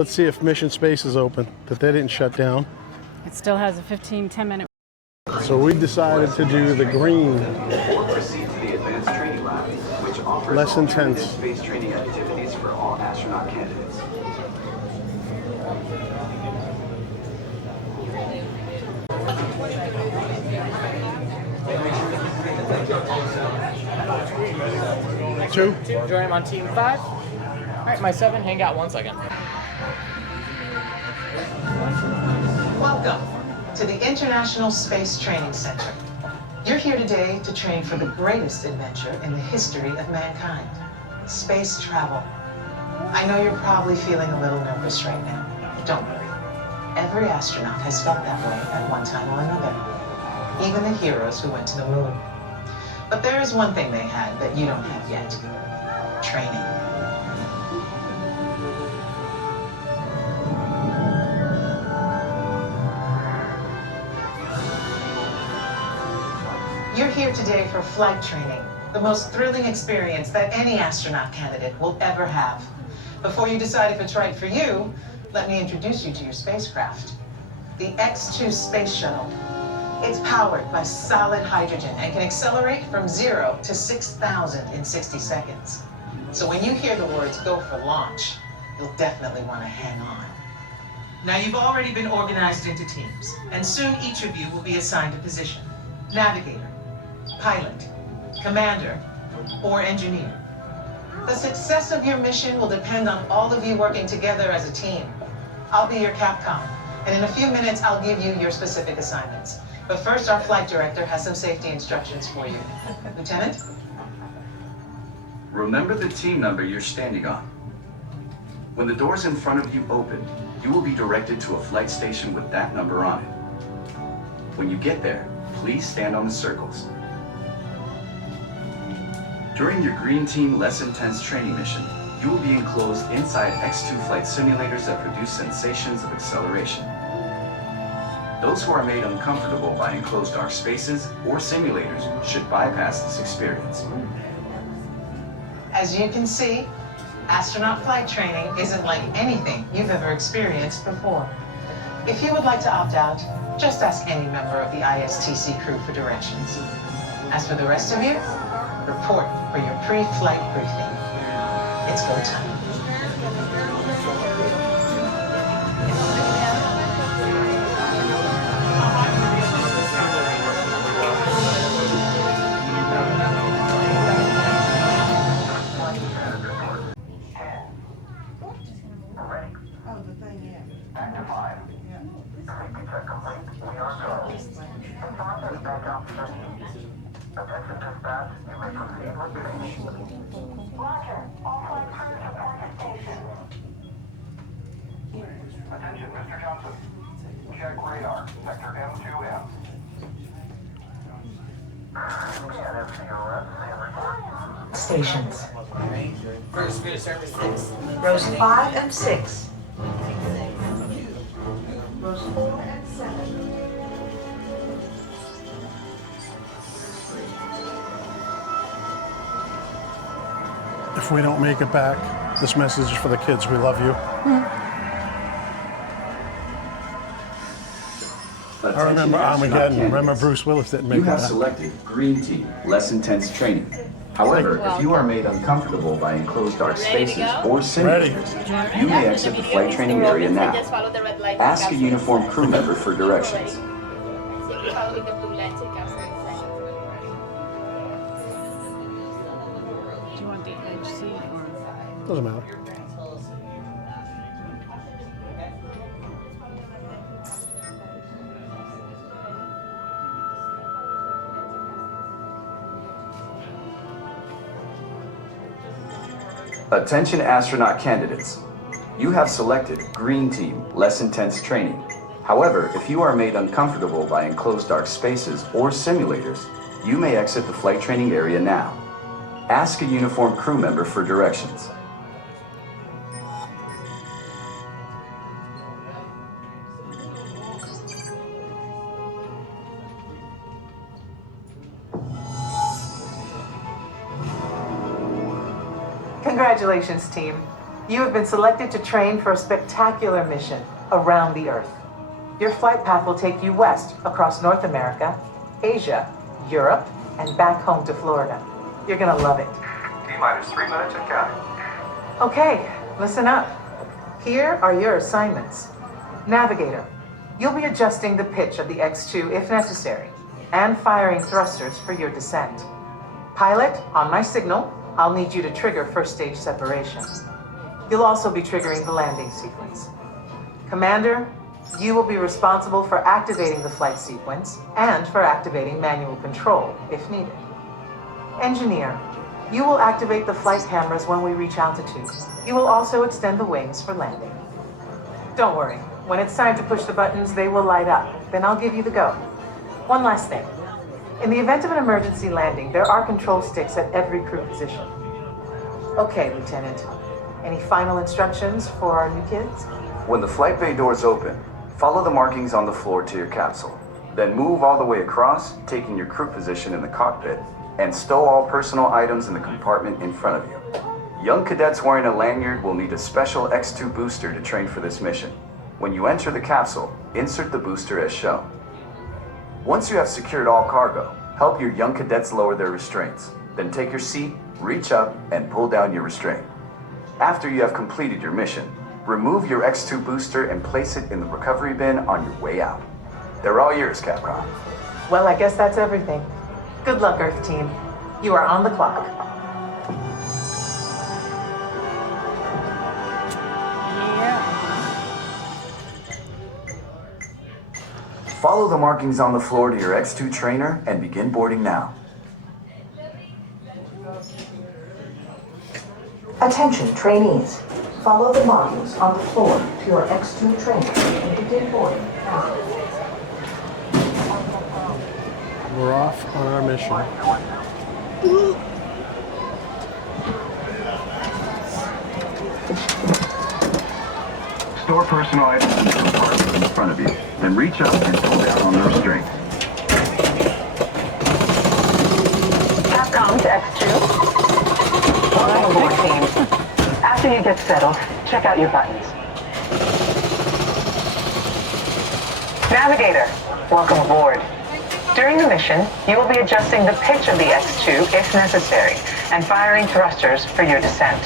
Let's see if Mission Space is open, that they didn't shut down. It still has a 10 minute. So we decided to do the green, Or proceed to the Advanced Training Lab, which offers less intense. space training activities for all astronaut candidates. Two. Join him on team 5. All right, my 7, hang out 1 second. Welcome to the International Space Training Center. You're here today to train for the greatest adventure in the history of mankind, space travel. I know you're probably feeling a little nervous right now. Don't worry. Every astronaut has felt that way at one time or another, even the heroes who went to the moon. But there is one thing they had that you don't have yet: training. You're here today for flight training, the most thrilling experience that any astronaut candidate will ever have. Before you decide if it's right for you, let me introduce you to your spacecraft. The X-2 Space Shuttle. It's powered by solid hydrogen and can accelerate from 0 to 6,000 in 60 seconds. So when you hear the words "go for launch," you'll definitely want to hang on. Now, you've already been organized into teams, and soon each of you will be assigned a position: navigator, pilot, commander, or engineer. The success of your mission will depend on all of you working together as a team. I'll be your Capcom, and in a few minutes I'll give you your specific assignments. But first, our flight director has some safety instructions for you. Lieutenant? Remember the team number you're standing on. When the doors in front of you open, you will be directed to a flight station with that number on it. When you get there, please stand on the circles. During your Green Team Less Intense training mission, you will be enclosed inside X-2 flight simulators that produce sensations of acceleration. Those who are made uncomfortable by enclosed dark spaces or simulators should bypass this experience. As you can see, astronaut flight training isn't like anything you've ever experienced before. If you would like to opt out, just ask any member of the ISTC crew for directions. As for the rest of you, report for your pre-flight briefing. It's go time. Attention dispatch, you may proceed with training. Roger, all flight crews report to station. Attention, Mr. Johnson. Check radar, sector M2M. Stations. First, we're going to start with 6. Rows 5 and 6. Rows 4 and 7. If we don't make it back, this message is for the kids. We love you. I remember Armageddon. Remember Bruce Willis didn't make You it have back. selected Green Team Less Intense Training. However, if you are made uncomfortable by enclosed dark spaces or simulators, you may exit the flight training area now. Ask a uniformed crew member for directions. Do you want the edge seat or? Doesn't matter. Attention astronaut candidates. You have selected Green Team Less Intense Training. However, if you are made uncomfortable by enclosed dark spaces or simulators, you may exit the flight training area now. Ask a uniformed crew member for directions. Congratulations, team. You have been selected to train for a spectacular mission around the Earth. Your flight path will take you west across North America, Asia, Europe, and back home to Florida. You're gonna love it. T-minus 3 minutes and counting. Okay, listen up. Here are your assignments. Navigator, you'll be adjusting the pitch of the X2 if necessary, and firing thrusters for your descent. Pilot, on my signal, I'll need you to trigger first stage separation. You'll also be triggering the landing sequence. Commander, you will be responsible for activating the flight sequence and for activating manual control if needed. Engineer, you will activate the flight cameras when we reach altitude. You will also extend the wings for landing. Don't worry, when it's time to push the buttons, they will light up. Then I'll give you the go. One last thing. In the event of an emergency landing, there are control sticks at every crew position. Okay, Lieutenant. Any final instructions for our new kids? When the flight bay doors open, follow the markings on the floor to your capsule. Then move all the way across, taking your crew position in the cockpit, and stow all personal items in the compartment in front of you. Young cadets wearing a lanyard will need a special X2 booster to train for this mission. When you enter the capsule, insert the booster as shown. Once you have secured all cargo, help your young cadets lower their restraints. Then take your seat, reach up, and pull down your restraint. After you have completed your mission, remove your X2 booster and place it in the recovery bin on your way out. They're all yours, Capcom. Well, I guess that's everything. Good luck, Earth Team. You are on the clock. Yeah. Follow the markings on the floor to your X2 trainer and begin boarding now. Attention, trainees. Follow the markings on the floor to your X2 trainer and begin boarding now. We're off on our mission. Store personal items in the compartment in front of you, then reach up and pull down on the restraint. Capcom to X2. Welcome aboard, team. After you get settled, check out your buttons. Navigator, welcome aboard. During the mission, you will be adjusting the pitch of the X2 if necessary, and firing thrusters for your descent.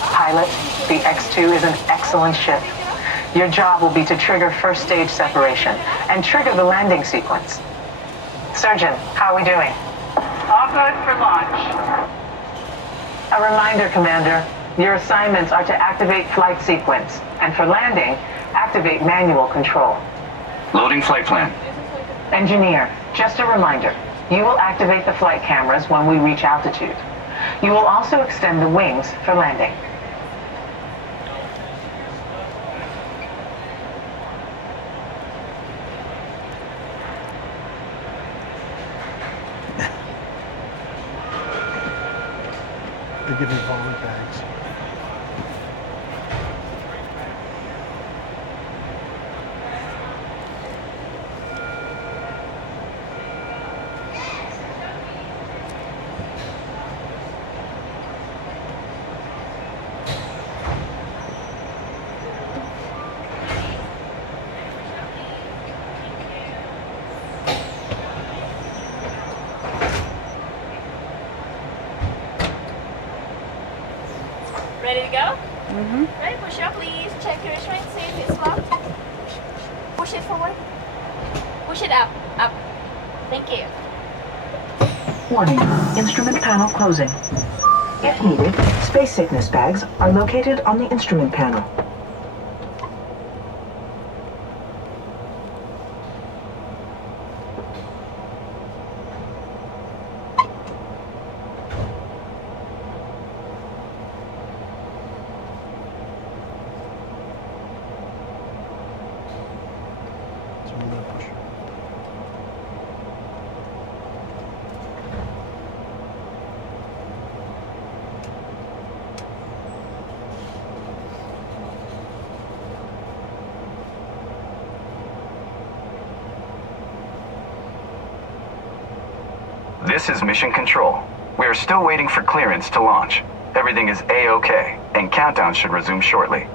Pilot, the X2 is an excellent ship. Your job will be to trigger first stage separation and trigger the landing sequence. Surgeon, how are we doing? All good for launch. A reminder, Commander, your assignments are to activate flight sequence, and for landing, activate manual control. Loading flight plan. Engineer, just a reminder, you will activate the flight cameras when we reach altitude. You will also extend the wings for landing. They give me vomit bags. Ready to go? Ready, push up please. Check your restraint, see if it's locked. Push it forward. Push it up, up. Thank you. Warning, instrument panel closing. If needed, space sickness bags are located on the instrument panel. So I'm gonna push. This is Mission Control. We are still waiting for clearance to launch. Everything is A-OK, and countdown should resume shortly.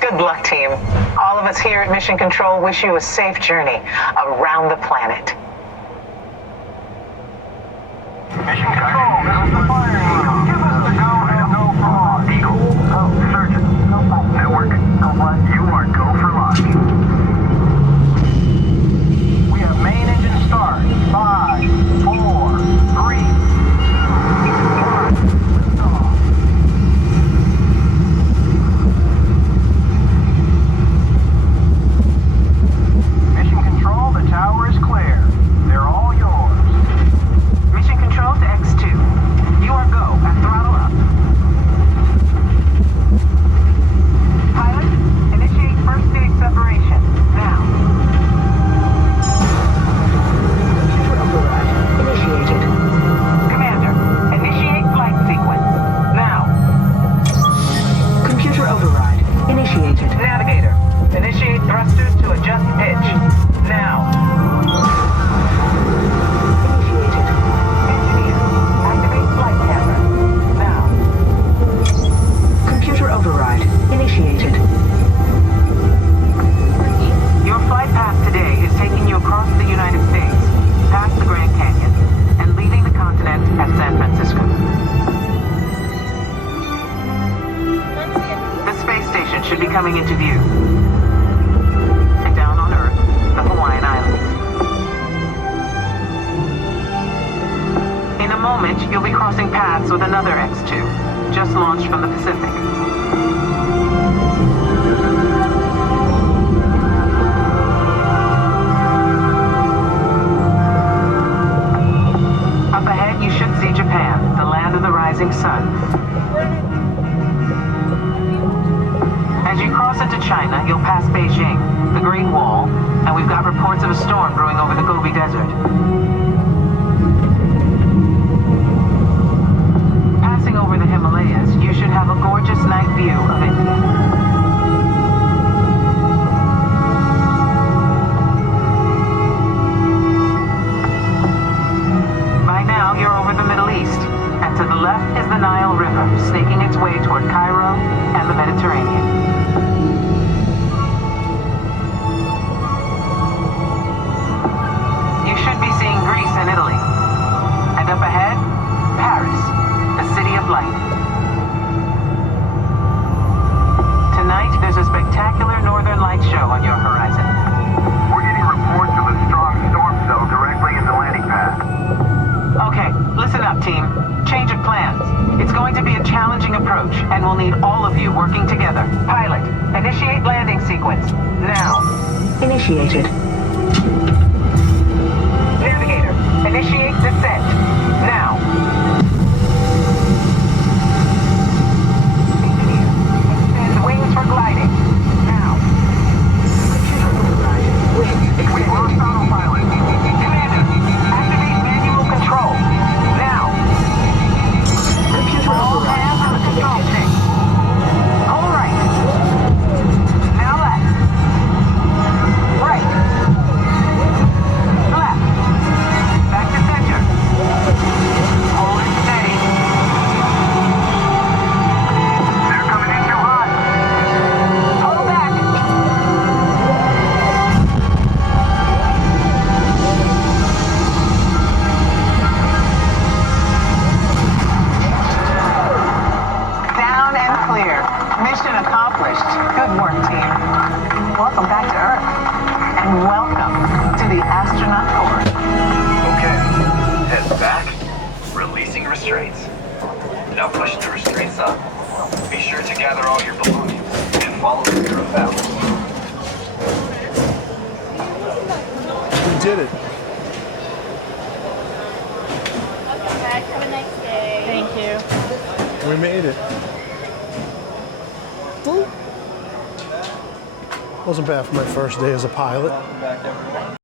Good luck, team. All of us here at Mission Control wish you a safe journey around the planet. Mission Control, this is the Fire Eagle. Give us the go and go for launch. Eagle. Oh, Surgeon. Network. You are go for launch. We have main engine start. 5, 4, 3, 2, 1. Liftoff. Mission Control, the tower is clear. They're all yours. Mission Control to X2. You are go at throttle up. Pilot, initiate first stage separation. Now. Computer override initiated. Commander, initiate flight sequence. Now. Computer override initiated. Navigator, initiate thrusters to adjust pitch. Now. Initiated. Engineer, activate flight camera. Now. Computer override initiated. Your flight path today is taking you across the United States, past the Grand Canyon, and leaving the continent at San Francisco. The space station should be coming into view. And down on Earth, the Hawaiian Islands. In a moment, you'll be crossing paths with another X2, just launched from the Pacific. Up ahead, you should see Japan, the land of the rising sun. As you cross into China, you'll pass Beijing, the Great Wall, and we've got reports of a storm brewing over the Gobi Desert. Passing over the Himalayas, you should have a gorgeous night view of India. By now, you're over the Middle East, and to the left is the Nile River, snaking its way toward Cairo and the Mediterranean. You should be seeing Greece and Italy. And up ahead, Paris, the city of light. Tonight, there's a spectacular northern light show on your horizon. We're getting reports of a strong storm cell directly in the landing pad. Okay, listen up, team. Change of plans. It's going to be a challenging approach, and we'll need all of you working together. Pilot, initiate landing sequence. Now. Initiated. Navigator, initiate descent. Now. Engineer, extend wings for gliding. Now. Computer override. Wings We lost autopilot. Commander, activate manual control. Now. Computer all hands on the control stick. All right. Now left. Right. Good work, team. Welcome back to Earth. And welcome to the Astronaut Corps. Okay, head back, releasing restraints. Now push the restraints up. Be sure to gather all your belongings and follow the crew out. We did it. Welcome back. Have a nice day. Thank you. We made it. Wasn't bad for my first day as a pilot. Welcome back, everyone.